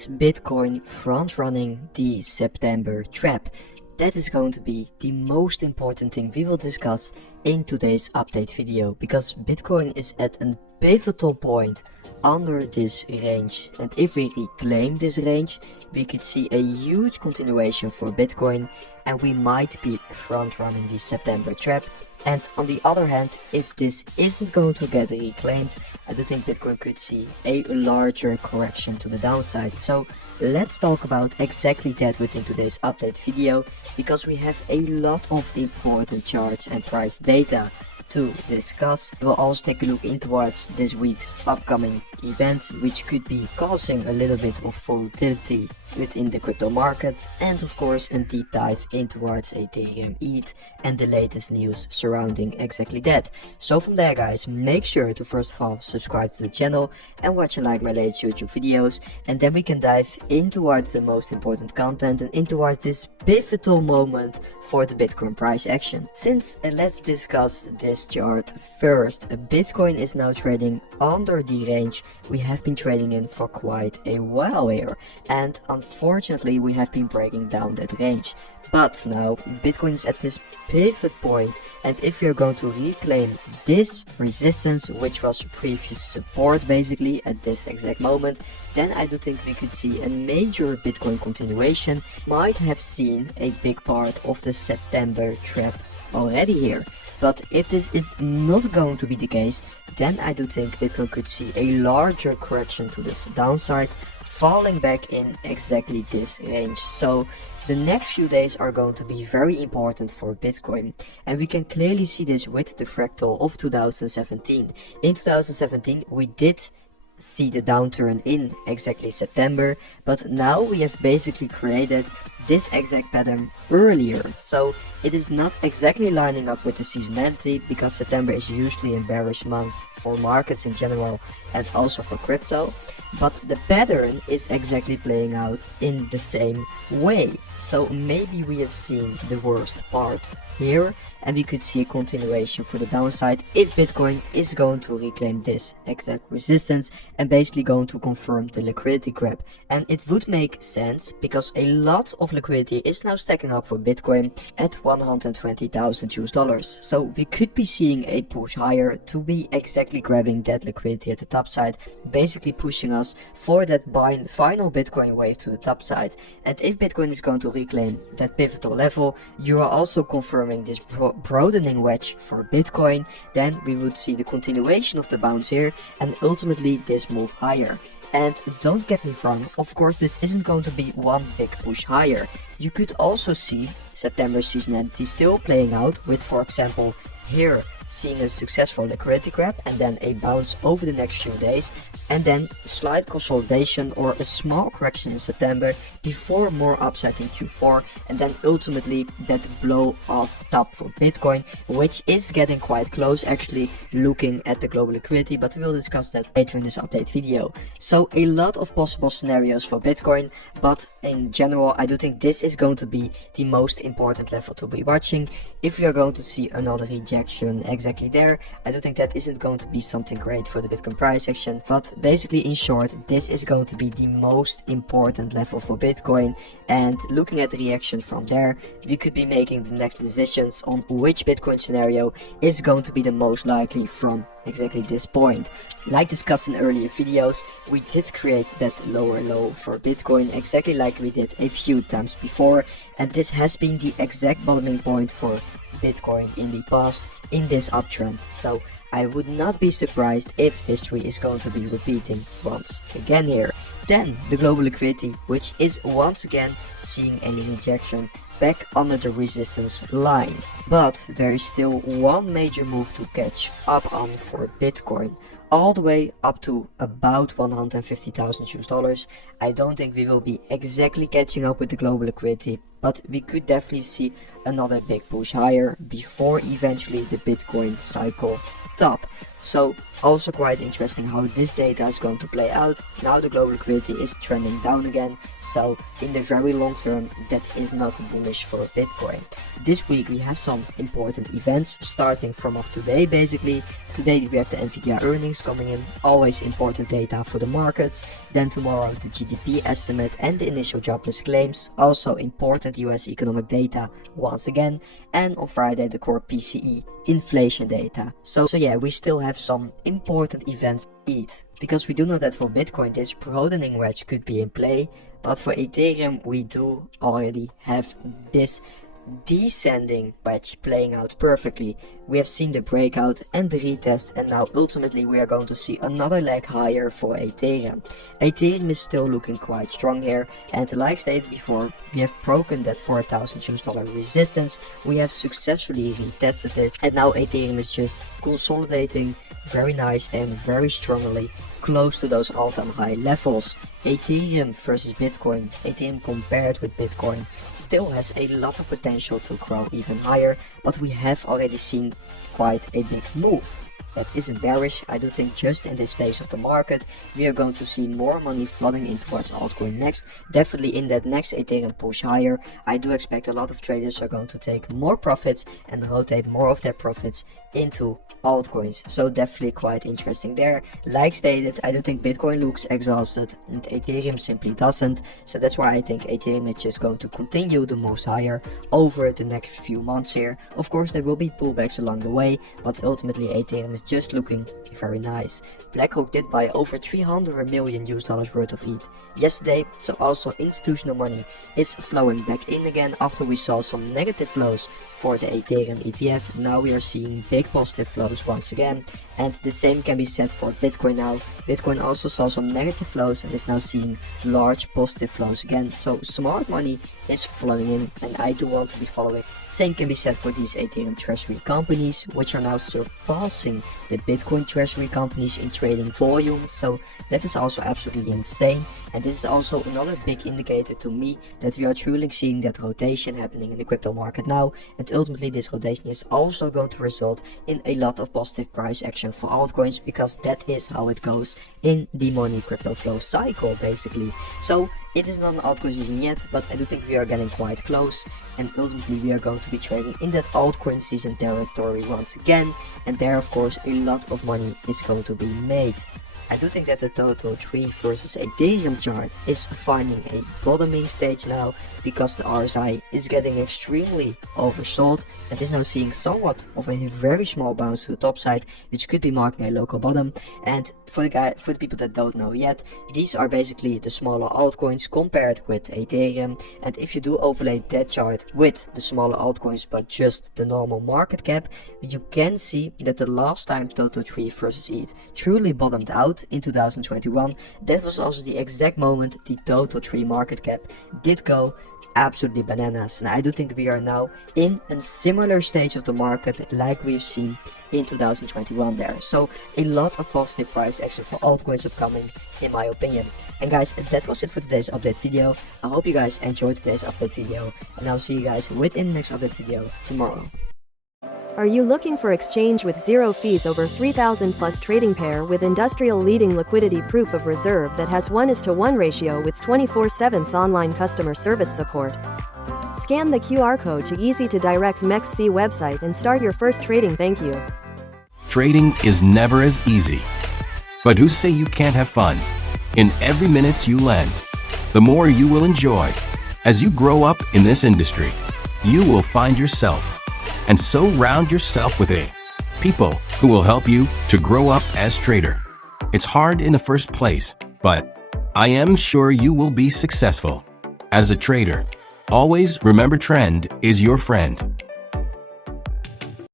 Is Bitcoin front-running the September trap? That is going to be the most important thing we will discuss in today's update video, because Bitcoin is at a pivotal point under this range, and if we reclaim this range we could see a huge continuation for Bitcoin and we might be front-running the September trap. And on the other hand, if this isn't going to get reclaimed, I do think Bitcoin could see a larger correction to the downside. So let's talk about exactly that within today's update video, because we have a lot of important charts and price data to discuss. We'll also take a look in towards this week's upcoming events, which could be causing a little bit of volatility within the crypto market, and of course a deep dive in towards Ethereum ETH and the latest news surrounding exactly that. So from there guys, make sure to first of all subscribe to the channel and watch and like my latest YouTube videos, and then we can dive in towards the most important content and in towards this pivotal moment for the Bitcoin price action. Let's discuss this chart first. Bitcoin is now trading under the range we have been trading in for quite a while here, and unfortunately we have been breaking down that range. But now Bitcoin is at this pivot point, and if you're going to reclaim this resistance, which was previous support basically at this exact moment, then I do think we could see a major Bitcoin continuation. Might have seen a big part of the September trap already here. But if this is not going to be the case, then I do think Bitcoin could see a larger correction to this downside, falling back in exactly this range. So the next few days are going to be very important for Bitcoin, and we can clearly see this with the fractal of 2017. In 2017 we did see the downturn in exactly September, but now we have basically created this exact pattern earlier. So it is not exactly lining up with the seasonality, because September is usually a bearish month for markets in general and also for crypto, but the pattern is exactly playing out in the same way. So maybe we have seen the worst part here, and we could see a continuation for the downside if Bitcoin is going to reclaim this exact resistance and basically going to confirm the liquidity grab. And it would make sense because a lot of liquidity is now stacking up for Bitcoin at $120,000. So we could be seeing a push higher to be exactly grabbing that liquidity at the top side, basically pushing us for that final Bitcoin wave to the top side. And if Bitcoin is going to reclaim that pivotal level, you are also confirming this broadening wedge for Bitcoin. Then we would see the continuation of the bounce here and ultimately this move higher. And don't get me wrong, of course this isn't going to be one big push higher. You could also see September seasonality still playing out with, for example, here seeing a successful liquidity grab and then a bounce over the next few days, and then slight consolidation or a small correction in September before more upside in Q4, and then ultimately that blow off top for Bitcoin, which is getting quite close actually looking at the global liquidity, but we will discuss that later in this update video. So a lot of possible scenarios for Bitcoin, but in general I do think this is going to be the most important level to be watching. If we are going to see another rejection exactly there, I do think that isn't going to be something great for the Bitcoin price action. But basically in short, this is going to be the most important level for Bitcoin, and looking at the reaction from there, we could be making the next decisions on which Bitcoin scenario is going to be the most likely from exactly this point. Like discussed in earlier videos, we did create that lower low for Bitcoin exactly like we did a few times before, and this has been the exact bottoming point for Bitcoin in the past in this uptrend. So I would not be surprised if history is going to be repeating once again here. Then the global liquidity, which is once again seeing a rejection back under the resistance line. But there is still one major move to catch up on for Bitcoin, all the way up to about $150,000 US. I don't think we will be exactly catching up with the global liquidity, but we could definitely see another big push higher before eventually the Bitcoin cycle top. So also quite interesting how this data is going to play out. Now the global liquidity is trending down again, so in the very long term that is not bullish for Bitcoin. This week we have some important events starting from of today. Basically today we have the Nvidia earnings coming in, always important data for the markets. Then tomorrow the GDP estimate and the initial jobless claims, also important US economic data once again. And on Friday the core PCE inflation data. So yeah, we still have some important events because we do know that for Bitcoin this broadening wedge could be in play, but for Ethereum we do already have this descending wedge playing out perfectly. We have seen the breakout and the retest, and now ultimately we are going to see another leg higher for Ethereum. Ethereum is still looking quite strong here, and like stated before, we have broken that $4,000 resistance. We have successfully retested it, and now Ethereum is just consolidating very nice and very strongly close to those all-time high levels. Ethereum versus Bitcoin, Ethereum compared with Bitcoin still has a lot of potential to grow even higher, but we have already seen quite a big move. That isn't bearish. I do think just in this phase of the market we are going to see more money flooding in towards altcoin next. Definitely in that next Ethereum push higher, I do expect a lot of traders are going to take more profits and rotate more of their profits into altcoins. So definitely quite interesting there. Like stated, I do think Bitcoin looks exhausted and Ethereum simply doesn't. So that's why I think Ethereum is just going to continue the moves higher over the next few months here. Of course there will be pullbacks along the way, but ultimately Ethereum is just looking very nice. BlackRock did buy over $300 million worth of ETH yesterday, so also institutional money is flowing back in again after we saw some negative flows for the Ethereum ETF. Now we are seeing big positive flows once again, and the same can be said for Bitcoin now. Bitcoin also saw some negative flows and is now seeing large positive flows again, so smart money is flowing in, and I do want to be following. Same can be said for these Ethereum treasury companies, which are now surpassing the Bitcoin treasury companies in trading volume, so that is also absolutely insane. And this is also another big indicator to me that we are truly seeing that rotation happening in the crypto market now, and ultimately this rotation is also going to result in a lot of positive price action for altcoins, because that is how it goes in the money crypto flow cycle basically. So it is not an altcoin season yet, but I do think we are getting quite close, and ultimately we are going to be trading in that altcoin season territory once again, and there of course a lot of money is going to be made. I do think that the Total Tree versus Ethereum chart is finding a bottoming stage now, because the RSI is getting extremely oversold and is now seeing somewhat of a very small bounce to the top side, which could be marking a local bottom. And for the people that don't know yet, these are basically the smaller altcoins compared with Ethereum, and if you do overlay that chart with the smaller altcoins but just the normal market cap, you can see that the last time Total Tree versus ETH truly bottomed out in 2021, that was also the exact moment the Total Tree market cap did go absolutely bananas. And I do think we are now in a similar stage of the market like we've seen in 2021 there. So a lot of positive price action for altcoins upcoming in my opinion. And guys, that was it for today's update video. I hope you guys enjoyed today's update video, and I'll see you guys within the next update video tomorrow. Are you looking for exchange with zero fees over 3,000 plus trading pair with industrial leading liquidity proof of reserve that has 1:1 ratio with 24/7 online customer service support? Scan the QR code to easy to direct MEXC website and start your first trading. Thank you. Trading is never as easy. But who say you can't have fun? In every minute you lend, the more you will enjoy. As you grow up in this industry, you will find yourself, and so round yourself with people who will help you to grow up as trader. It's hard in the first place, but I am sure you will be successful. As a trader, always remember trend is your friend.